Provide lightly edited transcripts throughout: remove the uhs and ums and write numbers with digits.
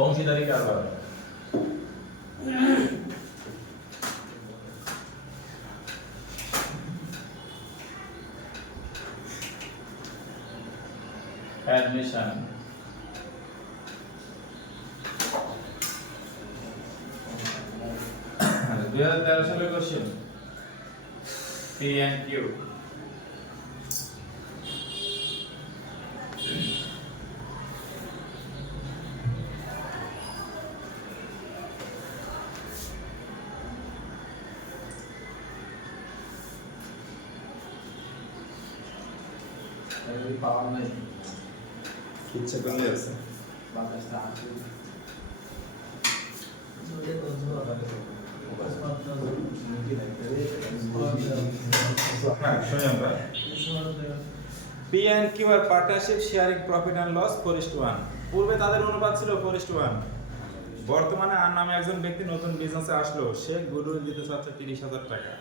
অংশীদারি কারবার অ্যাডমিশন 2013 সালের কোশ্চেন পি এন্ড কিউ পাওয়ার নাই ইচ্ছা করলে আছে বাতাসটা আসে পি এন্ড কিউ আর partnership sharing profit and loss 4:1 পূর্বে তাদের অনুপাত ছিল 4:1 বর্তমানে আর নামে একজন ব্যক্তি নতুন বিজনেসে আসলো সে গুডউইল দিতে চাচ্ছে 30,000 টাকা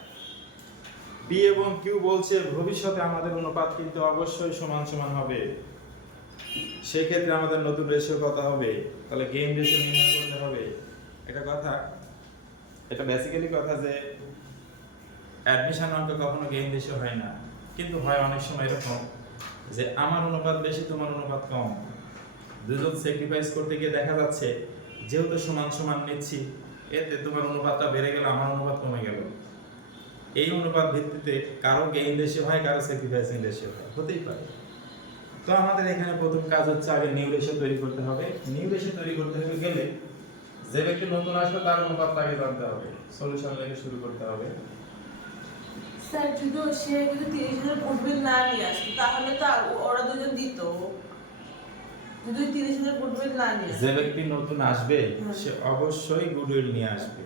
পি এবং কিউ বলছে ভবিষ্যতে আমাদের অনুপাত কিন্তু অবশ্যই সমান সমান হবে সেই ক্ষেত্রে আমাদের নতুন রেশিও কত হবে তাহলে গেইন রেশিও নির্ণয় করতে হবে এটা কথা এটা বেসিক্যালি কথা যে অ্যাডমিশন অঙ্ক কখনো গেইন রেশিও হয় না কিন্তু হয় অনেক সময় এরকম যে আমার অনুপাত বেশি তোমার অনুপাত কম দুজন স্যাক্রিফাইস করতে গিয়ে দেখা যাচ্ছে যেহেতু সমান সমান নিচ্ছি এতে তোমার অনুপাতটা বেড়ে গেল আমার অনুপাত কমে গেল এই অনুপাত ভিত্তিতে কারো গেইন রেশিও হয় কারো স্যাক্রিফাইসিং রেশিও হয় হতেই পারে তো আমাদের এখানে প্রথম কাজ হচ্ছে আগে নিউ রেশিও তৈরি করতে হবে নিউ রেশিও তৈরি করতে হবে গেলে যে ব্যক্তি নতুন আসবে তার অনুপাতটা আগে জানতে হবে সলিউশন লেখে শুরু করতে হবে স্যার যদি সে যদি 30,000 গুডউইল না নিয়ে আসতো তাহলে তো ওরা দুজন দিত যদি 30,000 গুডউইল না নিয়ে যে ব্যক্তি নতুন আসবে সে অবশ্যই গুডউইল নিয়ে আসবে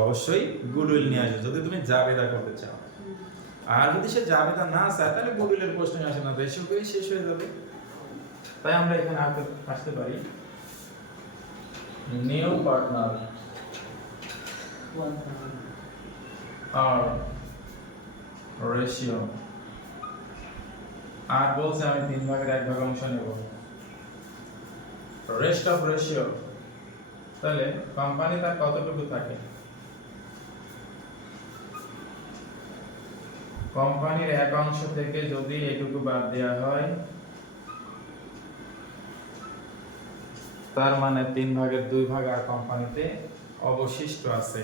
অবশ্যই গুডউইল নিয়ে আসবে যদি তুমি জাবেদা করতে চাও আর যদি সে জাবেদা না চায় তাহলে গুডউইলের প্রশ্ন আসে না রেশিও করে শেষ হয়ে যাবে তাই আমরা এখানে আসতে পারি নিউ পার্টনার আর রেশিও আর বলছে আমি 3/1 অংশ নেব রেস্ট অফ রেশিও তাহলে কোম্পানি তার কতটুকু থাকে কোম্পানির এক অংশ থেকে যদি এটুকু বাদ দেওয়া হয় তার মানে 3/2 আর কোম্পানিতে অবশিষ্ট আছে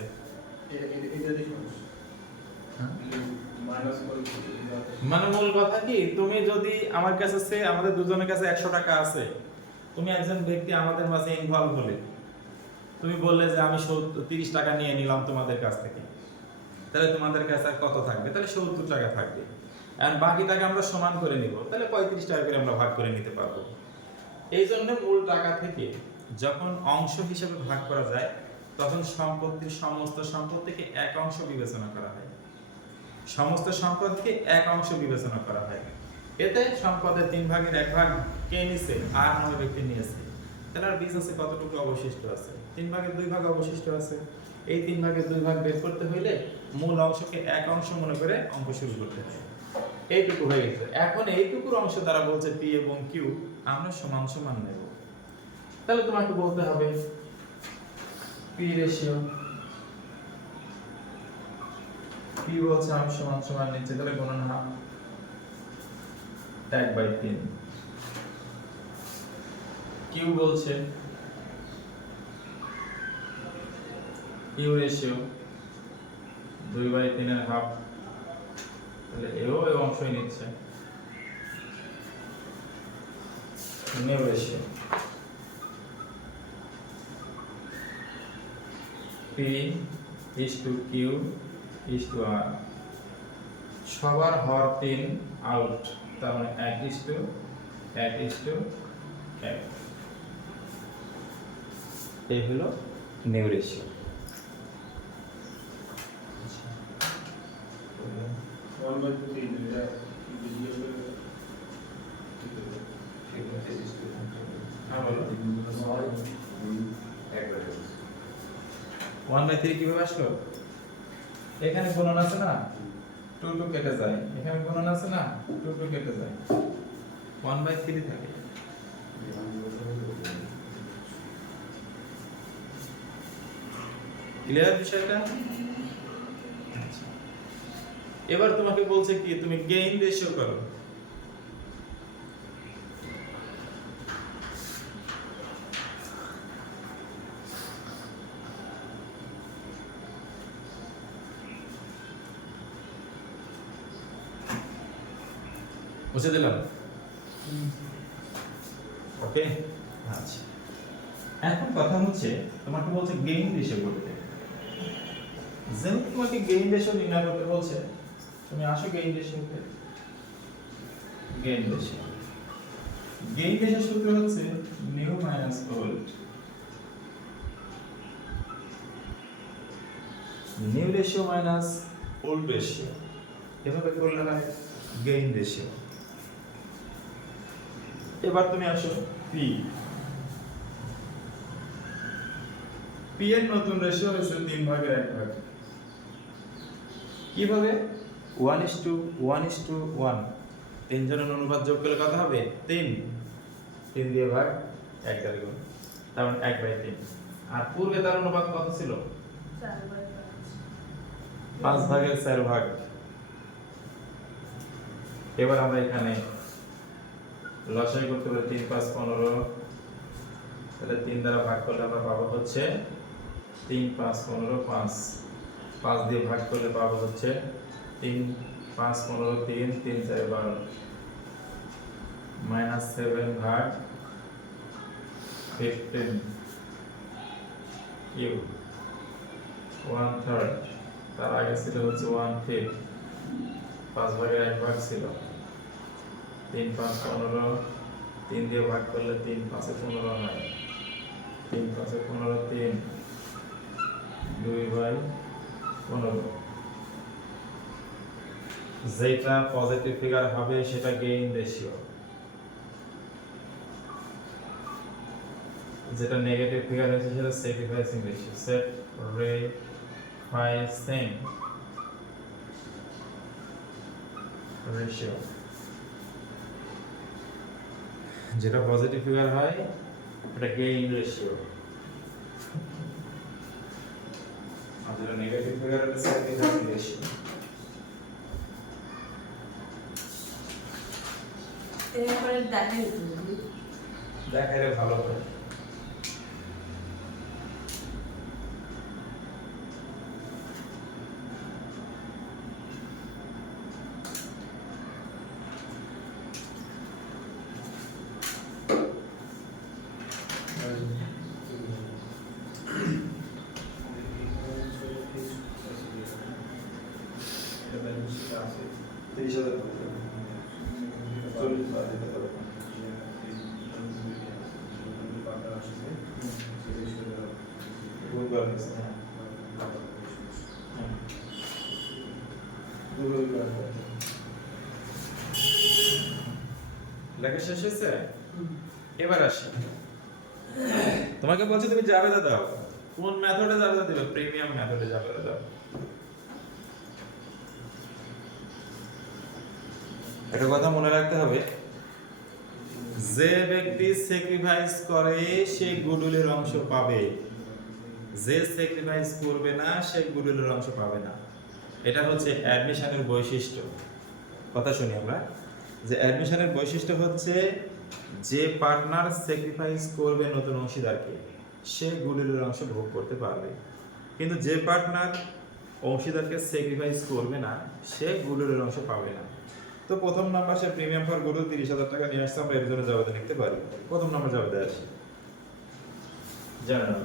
মানে মূল কথা কি তুমি যদি আমার কাছে আমাদের দুজনের কাছে 100 টাকা আছে তুমি একজন ব্যক্তি আমাদের মাঝে ইনভলভ হলে তুমি বললে যে আমি 30 টাকা নিয়ে নিলাম তোমাদের কাছ থেকে তাহলে তোমাদের কাছে আর কত থাকবে তাহলে 70 টাকা থাকবে আর বাকি টাকা আমরা সমান করে নিব তাহলে 35 টাকা করে আমরা ভাগ করে নিতে পারবো এই জন্য মূল টাকা থেকে যখন অংশ হিসেবে ভাগ করা যায় তখন সম্পত্তির সমস্ত সম্পদ থেকে এক অংশ বিবেচনা করা হয় সমস্ত সম্পদ থেকে এক অংশ বিবেচনা করা হয় এতে সম্পদের 3/1 কে নিছে আর নামে ব্যক্তি নিয়েছে তাহলে আর বিজনেসে কতটুকু অবশিষ্ট আছে 3/2 অবশিষ্ট আছে এই 3/2 বের করতে হইলে মূল অংশকে এক অংশ মনে করে অঙ্ক শুরু করতে হবে এইটুকু হয়ে গেছে এখন এইটুকুর অংশ দ্বারা বলছে পি এবং কিউ আমরা সমান সমান নেব তাহলে তোমাকে বলতে হবে পি রেশিও পি বলছে আমি সমান সমান নিচ্ছি তাহলে গণনা 1/3 কিউ বলছে কিউ রেশিও 2/3 এর হাফ তাহলে এও এই অংশই নিচ্ছে new ratio P is to Q is to R সবার হর 3 আউট তার মানে 1 is to 1 এই হলো new ratio one by three কিভাবে আসলো এখানে গুণন আছে না 2 কেটে যায় এখানে গুণন আছে না 2 কেটে যায় 1/3 থাকে ক্লিয়ার বিষয়টা? আচ্ছা। এবার তোমাকে বলছে কি তুমি গেইন রেশিও করো। বুঝে দিলাম? ওকে, আচ্ছা। এখন কথা হচ্ছে তোমাকে বলছে গেইন রেশিও করতে। যেহেতু তোমাকে গেইন রেশিও নির্ণয় করতে বলছে, তুমি আসো গেইন রেশিওতে। গেইন রেশিও, গেইন রেশিও সূত্র হচ্ছে new minus old. New ratio minus old ratio, এভাবে করলে হয় গেইন রেশিও। এবার তুমি আসো পি। পি এর নতুন রেশিও হচ্ছে 3/1 কিভাবে? 1:1:1। তিনজনের অনুপাত যোগ করলে কত হবে? 3। 3 দিয়ে ভাগ 1 দ্বারা গুণ, তার মানে 1/3। আর পূর্বে তার অনুপাত কত ছিল? 5/4 এবার আমরা এখানে লসাই করতে পারি 3 5 15, তাহলে 3 দ্বারা ভাগ করলে আমরা পাবো হচ্ছে 3 5 15 5, 5 দিয়ে ভাগ করলে পাবো হচ্ছে 3 5 15 3 3 4 12 -7 ভাগ 15 কিউ 1/3, তার আগে ছিল হচ্ছে 1/5, 5/1 ছিল 3 5 15, 3 দিয়ে ভাগ করলে 3 5 15 হয়, 3 5 15 3, 2/15। যেটা পজিটিভ ফিগার হবে সেটা গেইন রেশিও, যেটা নেগেটিভ ফিগার হচ্ছে সেটা স্যাক্রিফাইসিং রেশিও। স্যাক্রিফাইসিং রেশিও, যেটা পজিটিভ ফিগার হয় এটা গেইন রেশিও, আর যেটা নেগেটিভ ফিগার হলে স্যাক্রিফাইসিং রেশিও। এরপরে দেখাই দেখাইলে ভালো হয়। লেখা শেষ হয়েছে? এবার আসি, তোমাকে বলছি তুমি জাবেদা দাও। কোন মেথডে জাবেদা দিবে? প্রিমিয়াম মেথডে জাবেদা দাও। একটা কথা মনে রাখতে হবে, যে ব্যক্তি স্যাক্রিফাইস করে সে গুডউইলের অংশ পাবে, যে স্যাক্রিফাইস করবে না সে গুডউইলের অংশ পাবে না। এটা হচ্ছে অ্যাডমিশনের বৈশিষ্ট্য। কথা শুনি আমরা, যে অ্যাডমিশনের বৈশিষ্ট্য হচ্ছে যে পার্টনার স্যাক্রিফাইস করবে নতুন অংশীদারকে সে গুডউইলের অংশ ভোগ করতে পারবে, কিন্তু যে পার্টনার অংশীদারকে স্যাক্রিফাইস করবে না সে গুডউইলের অংশ পাবে না। তো প্রথম number say premium for goodwill 30,000 টাকা নিয়ে আসছে, আমরা এর জন্য জাবেদা লিখতে পারি। প্রথম নাম্বার জাবেদা আসি জেনারেল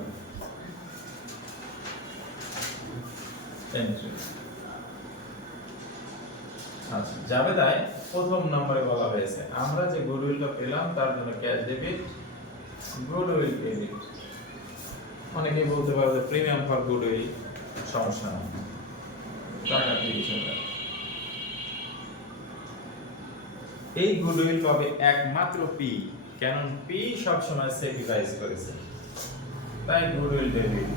এন্ট্রি। আচ্ছা, জাবেদায় প্রথম নম্বরে বলা হয়েছে আমরা যে গুডউইলটা পেলাম তার জন্য ক্যাশ ডেবিট, গুডউইল ক্রেডিট। অনেকেই বলতে পারে যে প্রিমিয়াম ফর গুডউইল, সমস্যা নেই, টাকা 30,000। এই গুডউইল পাবে একমাত্র পি, কারণ পি সবসময় স্যাক্রিফাইস করেছে, তাই goodwill debit,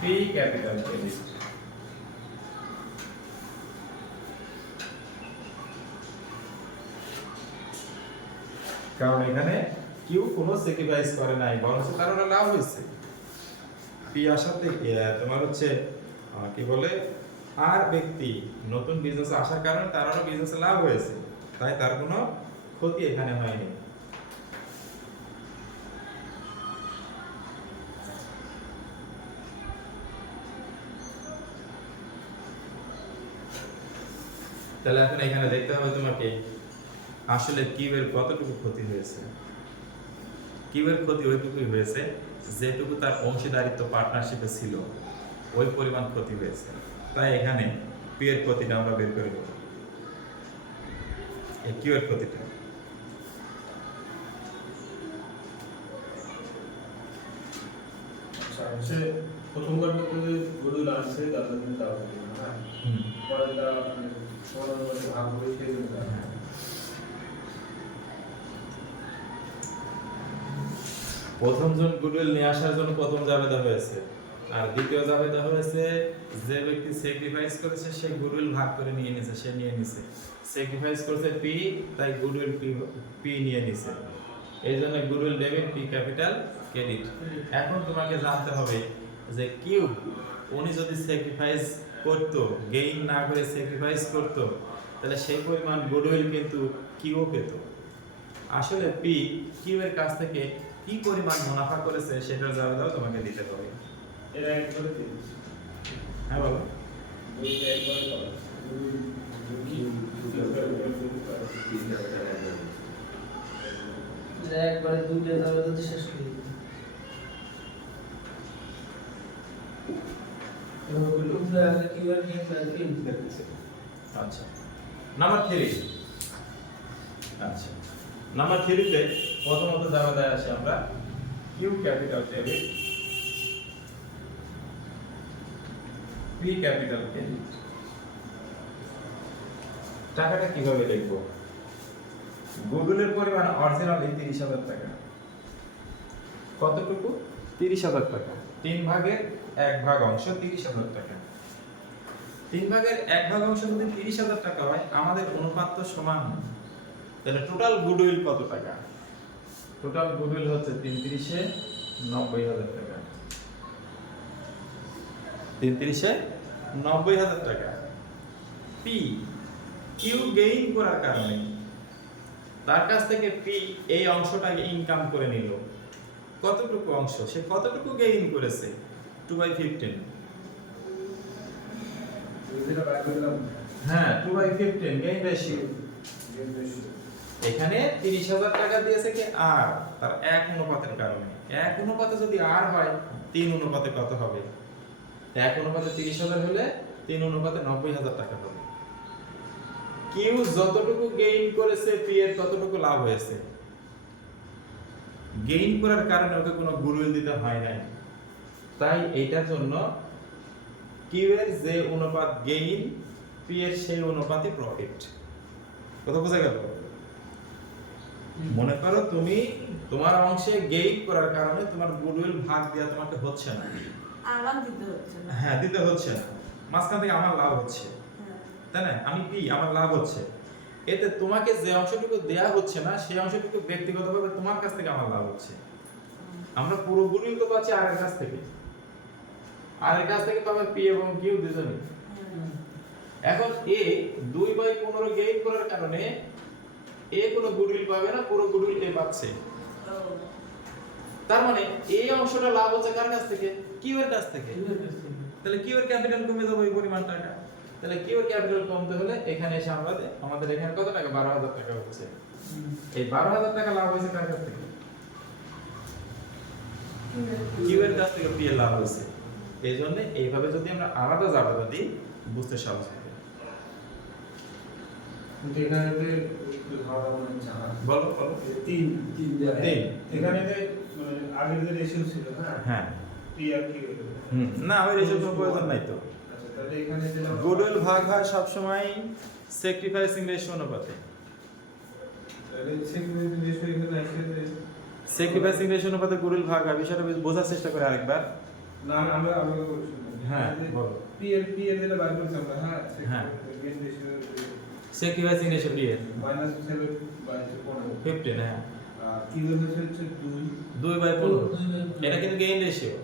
P capital credit. কারণ এখানে কেউ কোনো স্যাক্রিফাইস করে নাই, বরং তার লাভ হয়েছে। পি আসাতে তোমার হচ্ছে কি বলে আর ব্যক্তি নতুন বিজনেসে আসার কারণে তারও বিজনেসে লাভ হয়েছে, তাই তার কোনো ক্ষতি এখানে হয়নি। তাহলে এখন এখানে দেখতে হবে তোমাকে আসলে কিউয়ের কতটুকু ক্ষতি হয়েছে। কিউয়ের ক্ষতি ওইটুকুই হয়েছে যেটুকু তার অংশীদারিত্ব পার্টনারশিপে ছিল, ওই পরিমাণ ক্ষতি হয়েছে। তাই এখানে পি এর ক্ষতিটা আমরা বের করে দেব, এই কিউ এর ক্ষতিটা। আচ্ছা হচ্ছে প্রথমবার করে গরু আসছে দাদা কিন্তু দাও হ্যাঁ পরে তারা সমান মধ্যে ভাগ করে খেয়ে দিল। প্রথম জন গুডউইল নিয়ে আসার জন্য প্রথম জাবেদা হয়েছে, আর দ্বিতীয় জাবেদা হয়েছে যে ব্যক্তি স্যাক্রিফাইস করেছে সে গুডউইল ভাগ করে নিয়ে নিছে, সে নিয়ে নিছে। স্যাক্রিফাইস করেছে পি, তাই গুডউইল পি নিয়ে নিছে। এই জন্য goodwill debit, P capital credit. এখন তোমাকে জানতে হবে যে কিউ উনি যদি স্যাক্রিফাইস করতো, গেইন না করে স্যাক্রিফাইস করতো, তাহলে সেই পরিমাণ গুডউইল কিন্তু কিউ পেত। আসলে পি কিউ এর কাছ থেকে কি পরিমাণ মুনাফা করেছে সেটার জবাবটাও তোমাকে দিতে হবে। এরা একবারে দিয়েছে হ্যাঁ বাবা, দুইটা একবারে পাবে একবারে দুইটা যাবে তো শেষ করে দিবে। আচ্ছা নাম্বার 3। আচ্ছা নাম্বার 3 তে প্রথমত জাবেদায় আসি আমরা Q capital debit, P capital credit. টাকাটা কিভাবে লিখবো? গুডউইলের পরিমাণ অরিজিনালি 30,000 টাকা। কতটুকু? 30,000 টাকা। 3 ভাগের 1 ভাগ অংশ 30,000 টাকা। 3 ভাগের 1 ভাগ অংশ যদি 30,000 টাকা হয়, আমাদের অনুপাত তো সমান। তাহলে টোটাল গুডউইল কত টাকা? টোটাল গুডউইল হচ্ছে 3 × 90,000 টাকা। 3 × 90,000 টাকা। পি কিউ গেইন করার কারণে তার কাছ থেকে পি এই অংশটাকে ইনকাম করে নিল। কতটুকু অংশ? সে কতটুকু গেইন করেছে? 2/15। যেটা বাইরে করলাম হ্যাঁ 2/15 গেইন রেশিও। এখানে 30,000 টাকা দিয়েছে কি আর তার 1 অনুপাতের কারণে। 1 অনুপাতে যদি আর হয় 3 অনুপাতে কত হবে? 1 অনুপাতে 30,000 হলে 3 অনুপাতে 90,000 টাকা হবে। কিউ যতটুকু গেইন করেছে পি এর ততটুকু লাভ হয়েছে। গেইন করার কারণে ওকে কোনো গুডউইল দিতে হয় নাই। তাই এইটার জন্য কিউ এর যে অনুপাত গেইন, পি এর সেই অনুপাতই প্রফিট। কথা বোঝা গেল? মনে করো তুমি তোমার অংশে গেইন করার কারণে তোমার গুডউইল ভাগ দেওয়া তোমাকে হচ্ছে না। আমার দিতে হচ্ছে না। হ্যাঁ দিতে হচ্ছে না, মাঝখান থেকে আমার লাভ হচ্ছে, হ্যাঁ। তাই না? আমি পি, আমার লাভ হচ্ছে। এতে তোমাকে যে অংশটুকু দেয়া হচ্ছে না সেই অংশটুকু ব্যক্তিগতভাবে তোমার কাছ থেকে আমার লাভ হচ্ছে। আমরা পুরো গুডউইল তো পাচ্ছি আরের কাছ থেকে। আরের কাছ থেকে তো আমার পি এবং কিউ দুজনই। এখন এ 2/15 গেইন করার কারণে এ কোনো গুডউইল পাবে না, পুরো গুডউইল এ পাচ্ছে। তার মানে এই অংশটা লাভ হচ্ছে কার কাছ থেকে? কিউ এর কাছ থেকে। তাহলে কিউ এর ক্যাপিটাল কমে যাবে ওই পরিমাণ টাকা। তাহলে কিউ এর ক্যাপিটাল কমতে হলে এখানে এসে আমাদের এখানে কত টাকা? 12,000 টাকা হচ্ছে। এই 12,000 টাকা লাভ হয়েছে কার কাছ থেকে? কিউ এর কাছ থেকে পি এর লাভ হয়েছে। এই জন্য এইভাবে যদি আমরা আলাদা জাবেদা দিই বুঝতে সহজ হবে। কিন্তু এখানে ধরা মানে জানা বলো বলো। তিন তিন। এখানে মানে আগের যে রেশিও ছিল হ্যাঁ হ্যাঁ পি আর কিউ। না আমার এসব কোনো প্রয়োজন নাই তো। আচ্ছা তাহলে এখানে যেটা গুডউইল ভাগ হয় সব সময় স্যাক্রিফাইসিং রেশিও অনুপাতে। তাহলে সেকেন্ড রেশিও এখানে আসলে স্যাক্রিফাইসিং রেশিও অনুপাতে গুডউইল ভাগ হয়। বিষয়টা বোঝার চেষ্টা করে আরেকবার। না আমরা বলছি হ্যাঁ, বলো। পি আর যেটা বাইর করছি আমরা হ্যাঁ হ্যাঁ। সেকেন্ড রেশিও স্যাক্রিফাইসিং রেশিও দিয়ে -7/15 15 হ্যাঁ। আর কিউ হচ্ছে 2 2/15 এটা কিন্তু গেইন রেশিও।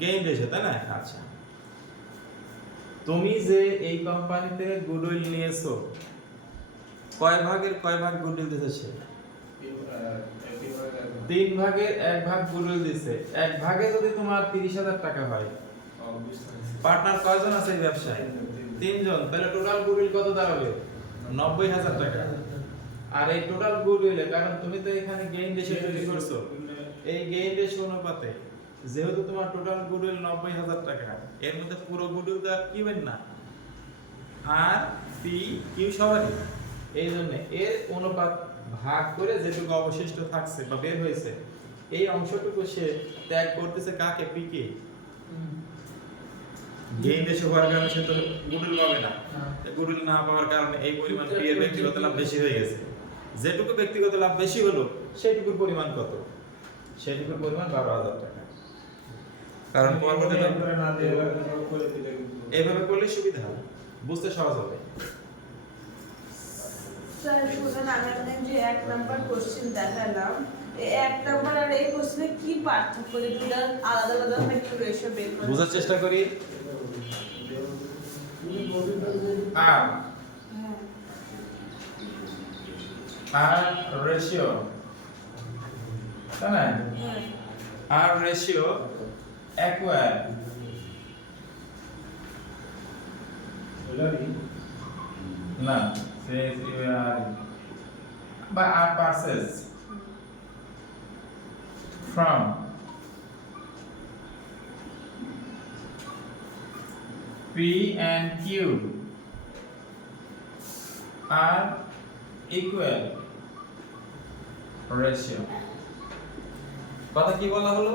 গেইন রেশিও, তাই না? আচ্ছা, তুমি যে এই কোম্পানিতে গুডউইল নিয়েছো, কয় ভাগের কয় ভাগ গুডউইল দিয়েছে সে? 3 ভাগের 1 ভাগ গুডউইল দিয়েছে। 1 ভাগে যদি তোমার 30,000 টাকা হয়, পার্টনার কয়জন আছে এই ব্যবসায়? 3 জন। তাহলে টোটাল গুডউইল কত দাঁড়াবে? 90,000 টাকা। আর এই টোটাল গুডউইলে, কারণ তুমি তো এখানে গেইন রেশিও তৈরি করছো, এই গেইন রেশিও অনুপাতে যেহেতু তোমার টোটাল গুডউইল 90,000 টাকা, এর মধ্যে পুরো গুডউইল তো আর কিবেন না, আর পি কিউ সবারই। এই জন্য এর অনুপাত ভাগ করে যেটুকু অবশিষ্ট থাকছে বা বের হয়েছে, এই অংশটুকু সে ত্যাগ করতেছে কাকে? P K. গেইন রেশিও হওয়ার কারণে সে তো গুডউইল পাবে না। গুডউইল না পাওয়ার কারণে এই পরিমাণ পি এর ব্যক্তিগত লাভ বেশি হয়ে গেছে। যেটুকু ব্যক্তিগত লাভ বেশি হলো, সেইটুকুর পরিমাণ কত? সেইটুকুর পরিমাণ 12,000 টাকা। কারণ পরবর্তীতে না দিয়ে করে দিলে এইভাবে করলে সুবিধা হবে, বুঝতে সহজ হবে। স্যার শুনুন, আমি আপনাকে যে 1 নাম্বার কোশ্চেন দেখালাম, এই 1 নাম্বার আর এই কোশ্চেনে কি পার্থক্য? এই দুটো আলাদা আলাদা ভাবে একটু রেশিও বের করুন। বোঝার চেষ্টা করি। আর হ্যাঁ আর রেশিও, তাই না? হ্যাঁ আর রেশিও অ্যাকোয়ার না, says you are বা আর purchase from P and Q are equal ratio। কথা কি বলা হলো?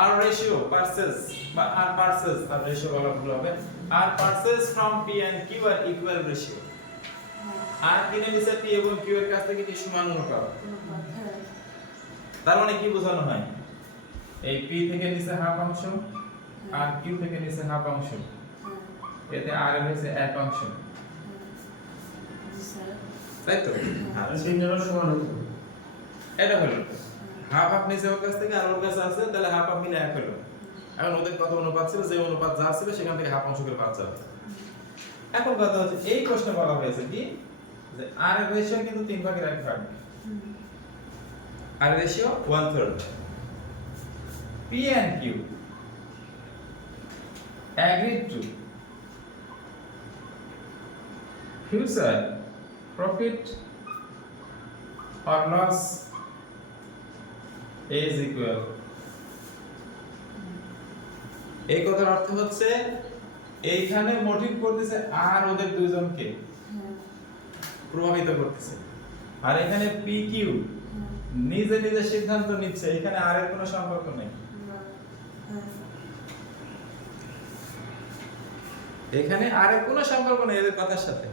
আর রেশিও পারচেজ বা আর পারচেজ, আর রেশিও বলা ভুল হবে। আর purchase from P and Q are equal ratio। আর কিনে নিছে P এবং Q এর কাছ থেকে কি সমান অনুপাত। হ্যাঁ তার মানে কি বোঝানো হয়? এই P থেকে নিছে হাফ অংশ, আর Q থেকে নিছে হাফ অংশ, এতে আর এর হইছে 1 অংশ, জি স্যার। তাই তো? আর তিনজনের সমান হতো। এটা হলো হাফ হাফ নিছে ওর কাছ থেকে, আর ওর কাছে আছে, তাহলে হাফ হাফ মিলে 1 হলো। এখন ওদের কত অনুপাত ছিল, যে অনুপাত যা ছিল সেখান থেকে হাফ অংশ করে বাদ যাবে। এখন কথা হচ্ছে, এই প্রশ্নে বলা হয়েছে কি যে আর এর রেশিও কিন্তু 3 ভাগের 1 ভাগ, আর ratio 1/3। P and Q agreed to future profit or loss is equal। এই কথার অর্থ হচ্ছে এইখানে মোটিভ করতেছে আর ওদের দুইজনকে প্রভাবিত করতেছে, আর এখানে পি কিউ নিজে নিজে সিদ্ধান্ত নিচ্ছে, এখানে আর এর কোনো সম্পর্ক নেই। এখানে আর এর কোনো সম্পর্ক নেই এদের কথার সাথে।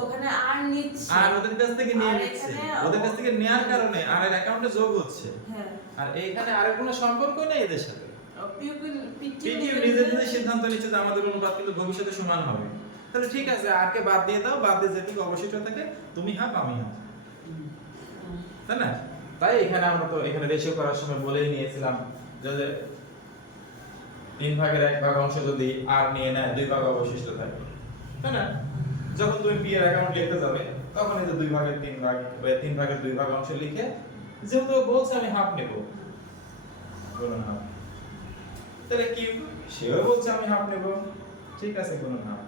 ওখানে আর নিচ্ছে, আর ওদের কাছ থেকে নিয়ে আর নিচ্ছে, এখানে ওদের কাছ থেকে নেয়ার কারণে আর এর অ্যাকাউন্টে যোগ হচ্ছে, হ্যাঁ আর এইখানে আর এর কোনো সম্পর্কই নেই এদের সাথে। পি পিকিউ কিউ নিজে নিজে সিদ্ধান্ত নিচ্ছে যে আমাদের অনুপাত কিন্তু ভবিষ্যতে সমান হবে। তাহলে ঠিক আছে, আরকে বাদ দিয়ে দাও, বাদ দিয়ে যেটুকু অবশিষ্ট থাকে তুমি হাফ আমি হাফ, তাই না? তাই এখানে আমরা তো এখানে রেশিও করার সময় বলেই নিয়েছিলাম যে 3 ভাগের 1 ভাগ অংশ যদি আর নিয়ে নেয়, 2 ভাগ অবশিষ্ট থাকে, তাই না? যখন তুমি পি এর অ্যাকাউন্ট লিখতে যাবে, তখন এই যে 2 ভাগের 3 ভাগ বা 3 ভাগের 2 ভাগ অংশ লিখে, যেহেতু বলছে আমি হাফ নেব, বলুন হাফ, তাহলে কি সেও বলছে আমি হাফ নেব, ঠিক আছে বলুন হাফ।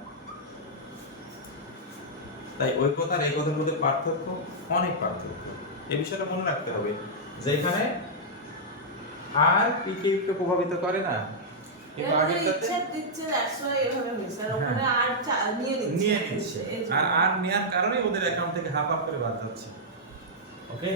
তাই ওই কথা আর এই কথার মধ্যে পার্থক্য, অনেক পার্থক্য। এই বিষয়টা মনে রাখতে হবে যে এখানে আর পি কে কে প্রভাবিত করে না, কিন্তু আগেরটাতে ইচ্ছা দিচ্ছে, দ্যাটস ওয়াই এভাবে হয়েছে। আর ওখানে আর নিয়ে নিচ্ছে, নিয়ে নিচ্ছে, আর আর নেয়ার কারণে ওদের অ্যাকাউন্ট থেকে হাফ হাফ করে বাদ যাচ্ছে। ওকে।